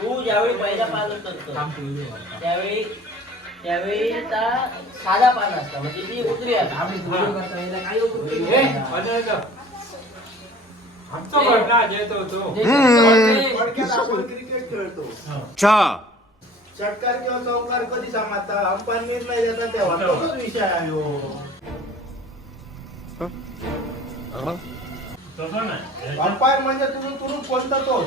तू ज्यावेळी पहिला पान करतो. त्यावेळी त्यावेळी त्या साधा पान असतं म्हणजे ती उतरी क्रिकेट खेळतो. अच्छा षटकार किंवा चौकार कधी समजता अंपायर निर्णय देतात तेव्हा. तोच विषय आहे अंपायर म्हणजे तुम्ही तुरून कोणता तोच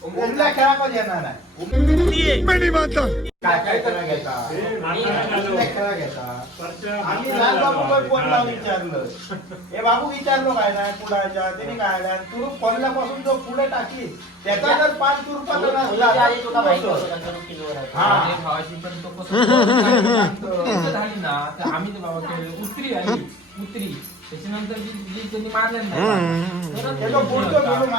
साधी सगळे regular उतरी उतरलो असते. होतो का ना? अच्छा, आम्ही हळद त्यावेळी दुरुप खोललो का? नाही, मग तू चुकीचा. हळद दुरुप खोललो. त्या दिवशी तेव्हा तो उमेद उमेद- हा, त्याचा उमेद- पुढचं उमेद- आम्ही- हा, समजलं मग. उमेद काय नाही. उमल्या खेळा कधी येणार नाही काय काय खेळा घेता उमल्या खेळा घेता आम्ही लहान बाबू फोन लावून विचारलं हे बाबू विचारलो काय नाही पुढाच्या त्याने काय नाही तुरुप खोलल्यापासून जो पुढे टाकली त्याचा जर पाच तुरुपाचा तुला नसला आधी तुला माहिती तर होतं का तुरुप किलोवर आहे? हा. माझ्या भावाची पण तो कसं कसं झाली ना तर आम्ही ते बाबा केलं उतरी आली उतरी त्याच्यानंतर जी जी त्यांनी मारलं त्याचं पुढचं बिडू मारतात मरे पुढे बी कोण करत नाही.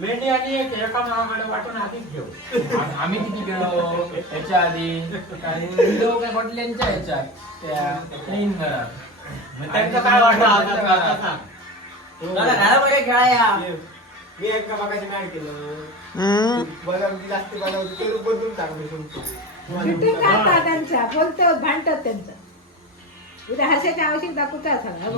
मेंढी आणि एक एका नावाकडे वाटून हातीत घेऊ. आम- आम्ही किती गेलो याच्या आधी? काही व्हिडिओ काय हॉटेलांच्या ह्याच्यात त्या ट्रेन घरात. मग त्यांचं काय वाटलं आता आता सांग. दादा, घरामध्ये खेळाया. मी एकदा बघायचं काय केलं. मी जास्त बदलून टाकले तुमचं. त्यांच्या बोलतो भांडतात त्यांचं. उद्या हर्षाच्या आवश्यक दाखवतात